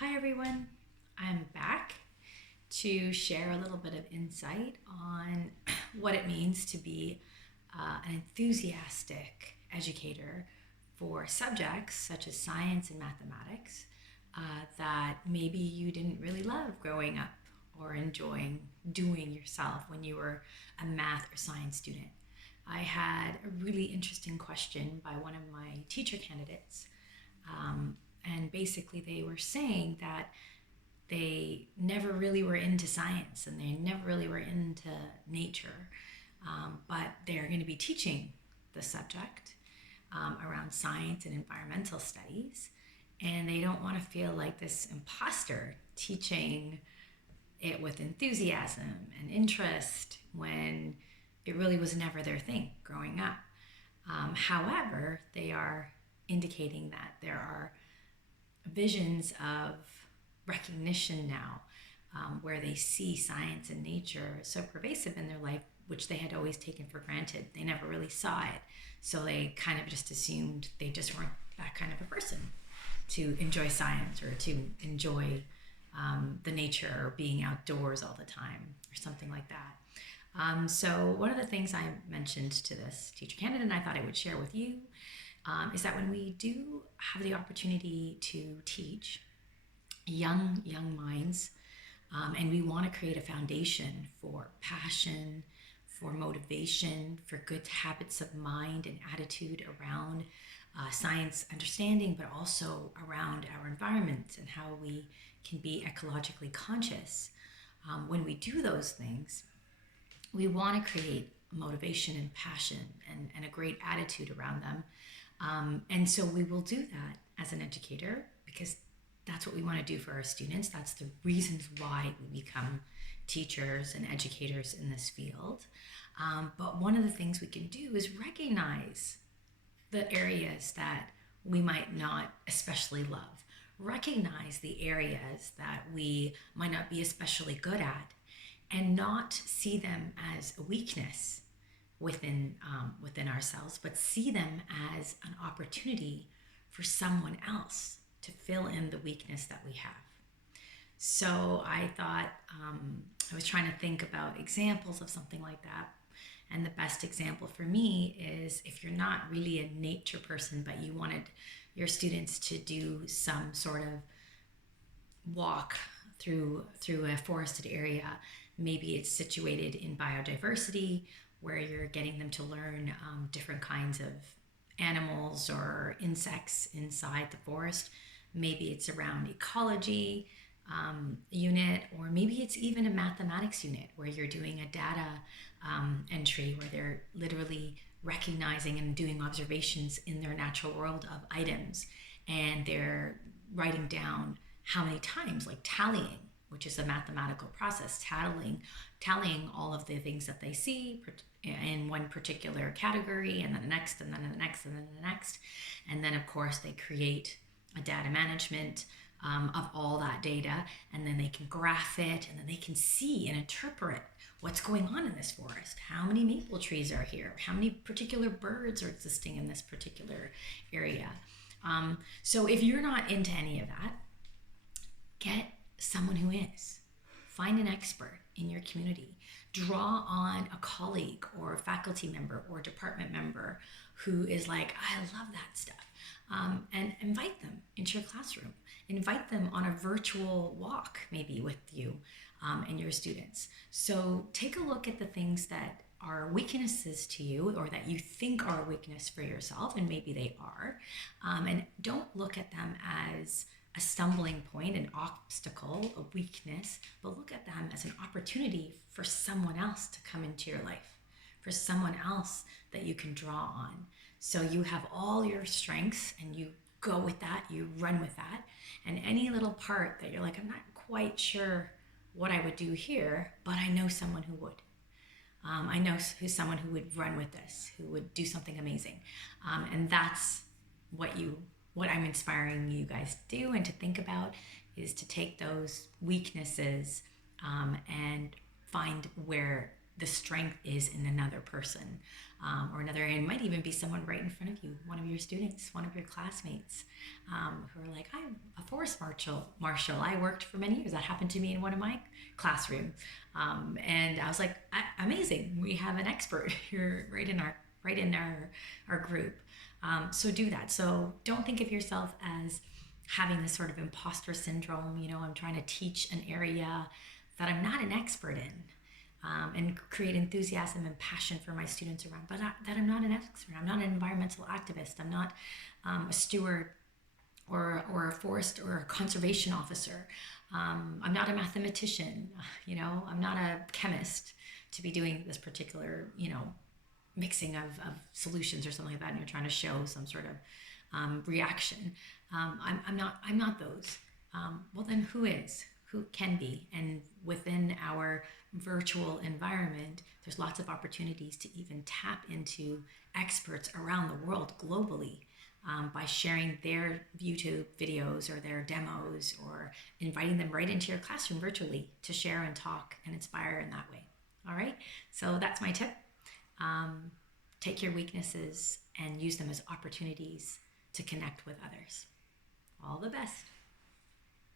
Hi everyone, I'm back to share a little bit of insight on what it means to be an enthusiastic educator for subjects such as science and mathematics that maybe you didn't really love growing up or enjoying doing yourself when you were a math or science student. I had a really interesting question by one of my teacher candidates, um, and basically they were saying that they never really were into science and they never really were into nature, but they're going to be teaching the subject around science and environmental studies, and they don't want to feel like this imposter teaching it with enthusiasm and interest when it really was never their thing growing up. However, they are indicating that there are visions of recognition now, where they see science and nature so pervasive in their life, which they had always taken for granted. They never really saw it. So they kind of just assumed they just weren't that kind of a person to enjoy science or to enjoy the nature or being outdoors all the time or something like that. So one of the things I mentioned to this teacher candidate, and I thought I would share with you, is that when we do have the opportunity to teach young minds, and we want to create a foundation for passion, for motivation, for good habits of mind and attitude around science understanding, but also around our environment and how we can be ecologically conscious. When we do those things, we want to create motivation and passion and a great attitude around them. And so we will do that as an educator because that's what we want to do for our students. That's the reasons why we become teachers and educators in this field. But one of the things we can do is recognize the areas that we might not especially love, recognize the areas that we might not be especially good at, and not see them as a weakness within ourselves, but see them as an opportunity for someone else to fill in the weakness that we have. So I thought, I was trying to think about examples of something like that. And the best example for me is if you're not really a nature person, but you wanted your students to do some sort of walk through a forested area. Maybe it's situated in biodiversity, where you're getting them to learn different kinds of animals or insects inside the forest. Maybe it's around ecology unit, or maybe it's even a mathematics unit where you're doing a data entry where they're literally recognizing and doing observations in their natural world of items, and they're writing down how many times, like tallying, which is a mathematical process, tallying all of the things that they see in one particular category, and then the next, and then the next, and then the next. And then, of course, they create a data management of all that data, and then they can graph it, and then they can see and interpret what's going on in this forest. How many maple trees are here? How many particular birds are existing in this particular area? So if you're not into any of that, get someone who is. Find an expert in your community. Draw on a colleague or a faculty member or department member who is like, I love that stuff. And invite them into your classroom. Invite them on a virtual walk, maybe with you and your students. So take a look at the things that are weaknesses to you, or that you think are a weakness for yourself, and maybe they are. And don't look at them as a stumbling point, an obstacle, a weakness, but look at them as an opportunity for someone else to come into your life, for someone else that you can draw on. So you have all your strengths and you go with that, you run with that. And any little part that you're like, I'm not quite sure what I would do here, but I know someone who would. I know who's someone who would run with this, who would do something amazing. And that's what I'm inspiring you guys to do and to think about, is to take those weaknesses and find where the strength is in another person, or another, and it might even be someone right in front of you, one of your students, one of your classmates, who are like, I'm a forest marshal. I worked for many years. That happened to me in one of my classrooms. And I was like, amazing. We have an expert here right in our group. So do that. So don't think of yourself as having this sort of imposter syndrome. I'm trying to teach an area that I'm not an expert in, and create enthusiasm and passion for my students around, but that I'm not an expert. I'm not an environmental activist. I'm not a steward or a forest or a conservation officer. I'm not a mathematician. I'm not a chemist to be doing this particular, mixing of solutions or something like that, and you're trying to show some sort of reaction. I'm not those. Well, then who is? Who can be? And within our virtual environment, there's lots of opportunities to even tap into experts around the world globally, by sharing their YouTube videos or their demos, or inviting them right into your classroom virtually to share and talk and inspire in that way. All right, so that's my tip. Take your weaknesses and use them as opportunities to connect with others. All the best.